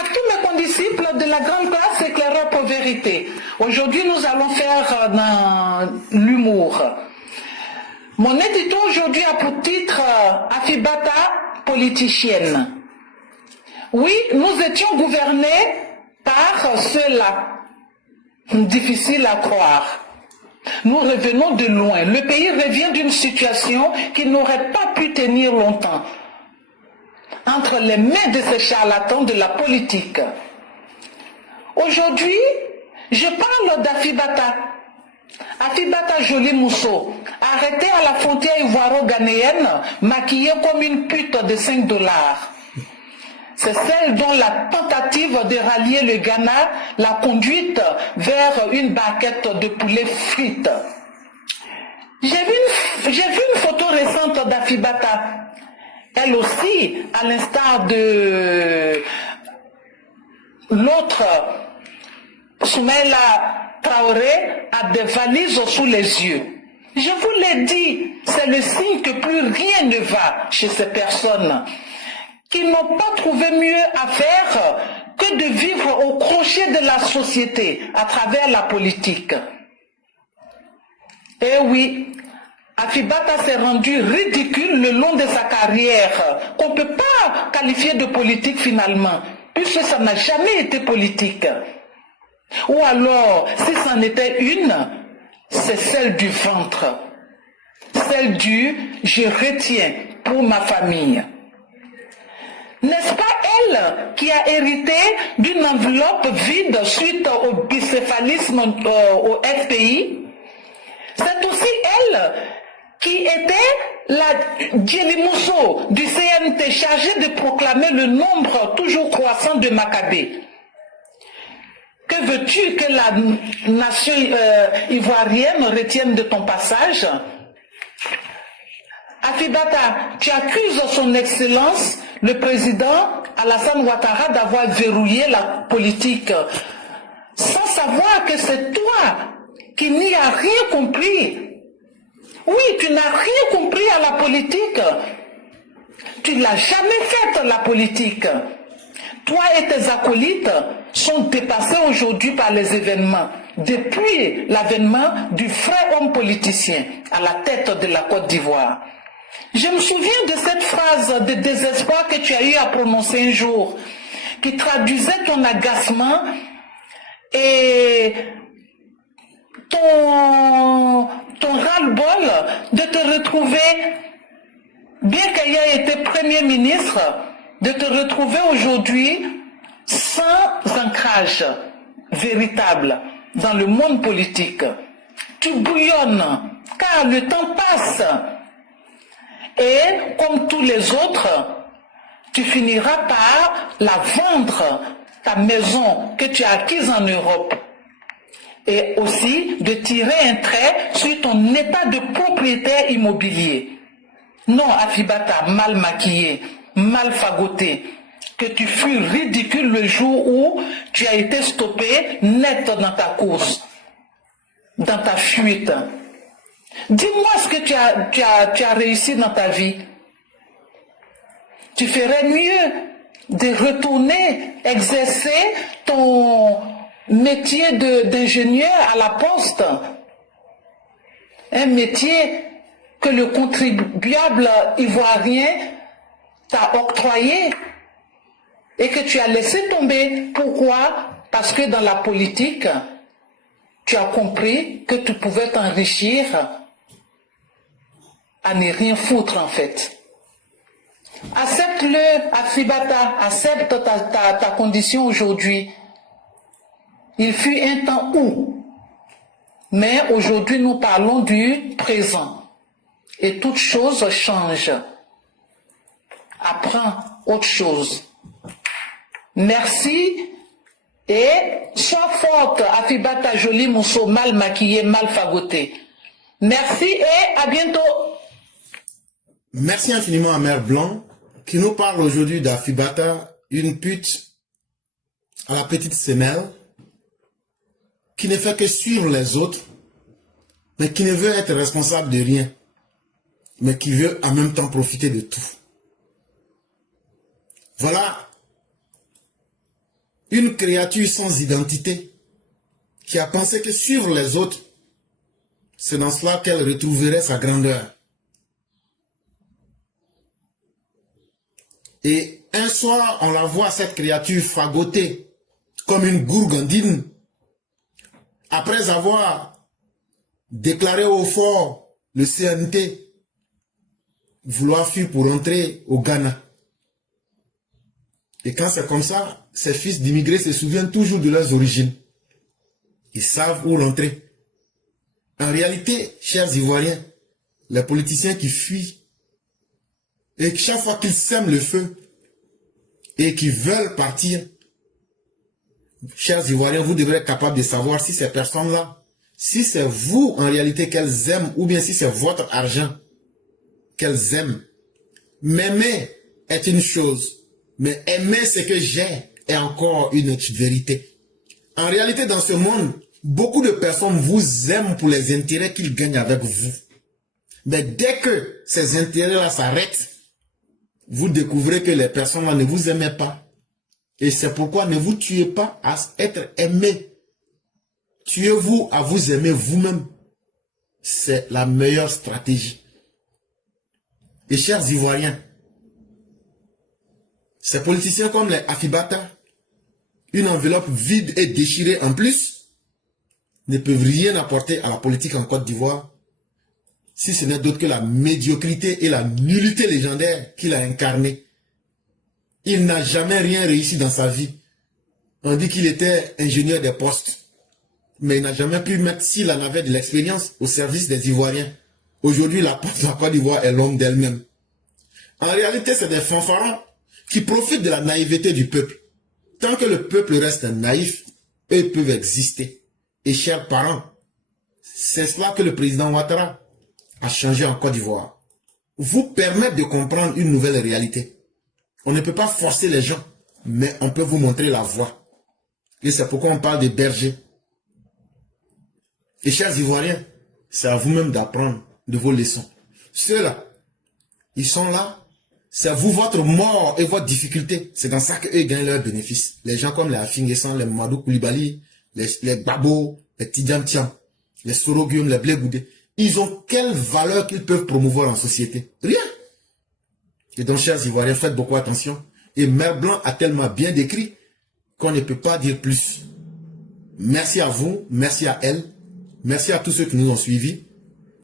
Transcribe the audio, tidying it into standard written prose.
à tous mes condisciples de la grande classe éclaireur pour vérité. Aujourd'hui, nous allons faire dans l'humour. Mon édito aujourd'hui a pour titre Afibata, politicienne. Oui, nous étions gouvernés par ceux-là. Difficile à croire. Nous revenons de loin. Le pays revient d'une situation qui n'aurait pas pu tenir longtemps entre les mains de ces charlatans de la politique. Aujourd'hui, je parle d'Afibata. Afibata Jolie Mousseau, arrêtée à la frontière ivoiro-ghanéenne, maquillée comme une pute de 5 $. C'est celle dont la tentative de rallier le Ghana l'a conduite vers une barquette de poulet frites. J'ai vu une photo récente d'Afibata. Elle aussi, à l'instar de l'autre, Soumaïla Traoré, a des valises sous les yeux. Je vous l'ai dit, c'est le signe que plus rien ne va chez ces personnes qui n'ont pas trouvé mieux à faire que de vivre au crochet de la société à travers la politique. Eh oui, Afibata s'est rendu ridicule le long de sa carrière, qu'on ne peut pas qualifier de politique finalement, puisque ça n'a jamais été politique. Ou alors, si c'en était une, c'est celle du ventre, celle du « je retiens pour ma famille ». N'est-ce pas elle qui a hérité d'une enveloppe vide suite au bicéphalisme au FPI? C'est aussi elle qui était la Djeli Mousso du CNT chargée de proclamer le nombre toujours croissant de Maccabées. Que veux-tu que la nation ivoirienne retienne de ton passage? Afibata, tu accuses son excellence, le président Alassane Ouattara, d'avoir verrouillé la politique, sans savoir que c'est toi qui n'y as rien compris. Oui, tu n'as rien compris à la politique. Tu n'as jamais fait la politique. Toi et tes acolytes sont dépassés aujourd'hui par les événements, depuis l'avènement du vrai homme politicien à la tête de la Côte d'Ivoire. Je me souviens de cette phrase de désespoir que tu as eu à prononcer un jour, qui traduisait ton agacement et ton ras-le-bol de te retrouver, bien qu'ayant été Premier ministre, de te retrouver aujourd'hui sans ancrage véritable dans le monde politique. Tu bouillonnes, car le temps passe. Et comme tous les autres, tu finiras par la vendre, ta maison que tu as acquise en Europe. Et aussi de tirer un trait sur ton état de propriétaire immobilier. Non, Afibata, mal maquillé, mal fagoté, que tu fus ridicule le jour où tu as été stoppé net dans ta course, dans ta fuite. Dis-moi ce que tu as réussi dans ta vie. Tu ferais mieux de retourner exercer ton métier d'ingénieur à la poste. Un métier que le contribuable ivoirien t'a octroyé et que tu as laissé tomber. Pourquoi? Parce que dans la politique, tu as compris que tu pouvais t'enrichir à ne rien foutre en fait. Accepte-le, Afibata, accepte ta condition aujourd'hui. Il fut un temps où, mais aujourd'hui nous parlons du présent. Et toute chose change. Apprends autre chose. Merci et sois forte, Afibata Jolie Mousseau, mal maquillée, mal fagotée. Merci et à bientôt. Merci infiniment à Mère Blanc qui nous parle aujourd'hui d'Afibata, une pute à la petite semelle qui ne fait que suivre les autres, mais qui ne veut être responsable de rien, mais qui veut en même temps profiter de tout. Voilà une créature sans identité qui a pensé que suivre les autres, c'est dans cela qu'elle retrouverait sa grandeur. Et un soir, on la voit, cette créature fagotée comme une gourgandine, après avoir déclaré au fort le CNT, vouloir fuir pour entrer au Ghana. Et quand c'est comme ça, ces fils d'immigrés se souviennent toujours de leurs origines. Ils savent où rentrer. En réalité, chers Ivoiriens, les politiciens qui fuient, et chaque fois qu'ils sèment le feu, et qu'ils veulent partir, chers Ivoiriens, vous devrez être capables de savoir si ces personnes-là, si c'est vous en réalité qu'elles aiment, ou bien si c'est votre argent qu'elles aiment. M'aimer est une chose, mais aimer ce que j'ai est encore une autre vérité. En réalité, dans ce monde, beaucoup de personnes vous aiment pour les intérêts qu'ils gagnent avec vous. Mais dès que ces intérêts-là s'arrêtent, vous découvrez que les personnes-là ne vous aimaient pas. Et c'est pourquoi ne vous tuez pas à être aimé. Tuez-vous à vous aimer vous-même. C'est la meilleure stratégie. Et chers Ivoiriens, ces politiciens comme les Afibata, une enveloppe vide et déchirée en plus, ne peuvent rien apporter à la politique en Côte d'Ivoire, si ce n'est d'autre que la médiocrité et la nullité légendaire qu'il a incarnée. Il n'a jamais rien réussi dans sa vie. On dit qu'il était ingénieur des postes, mais il n'a jamais pu mettre, s'il en avait de l'expérience, au service des Ivoiriens. Aujourd'hui, la Côte d'Ivoire est l'homme d'elle-même. En réalité, c'est des fanfarons qui profitent de la naïveté du peuple. Tant que le peuple reste naïf, eux peuvent exister. Et chers parents, c'est cela que le président Ouattara a changé en Côte d'Ivoire. Vous permettre de comprendre une nouvelle réalité. On ne peut pas forcer les gens, mais on peut vous montrer la voie. Et c'est pourquoi on parle de bergers. Et chers Ivoiriens, c'est à vous-même d'apprendre de vos leçons. Ceux-là, ils sont là, c'est vous, votre mort et votre difficulté. C'est dans ça qu'eux gagnent leurs bénéfices. Les gens comme les Afinguessan, les Mamadou Koulibaly, les Babo, les Tidjam Tiam, les Sorogium, les Blé Goudé, ils ont quelle valeur qu'ils peuvent promouvoir en société? Rien. Et donc, chers Ivoiriens, faites beaucoup attention. Et Mère Blanc a tellement bien décrit qu'on ne peut pas dire plus. Merci à vous, merci à elle, merci à tous ceux qui nous ont suivis.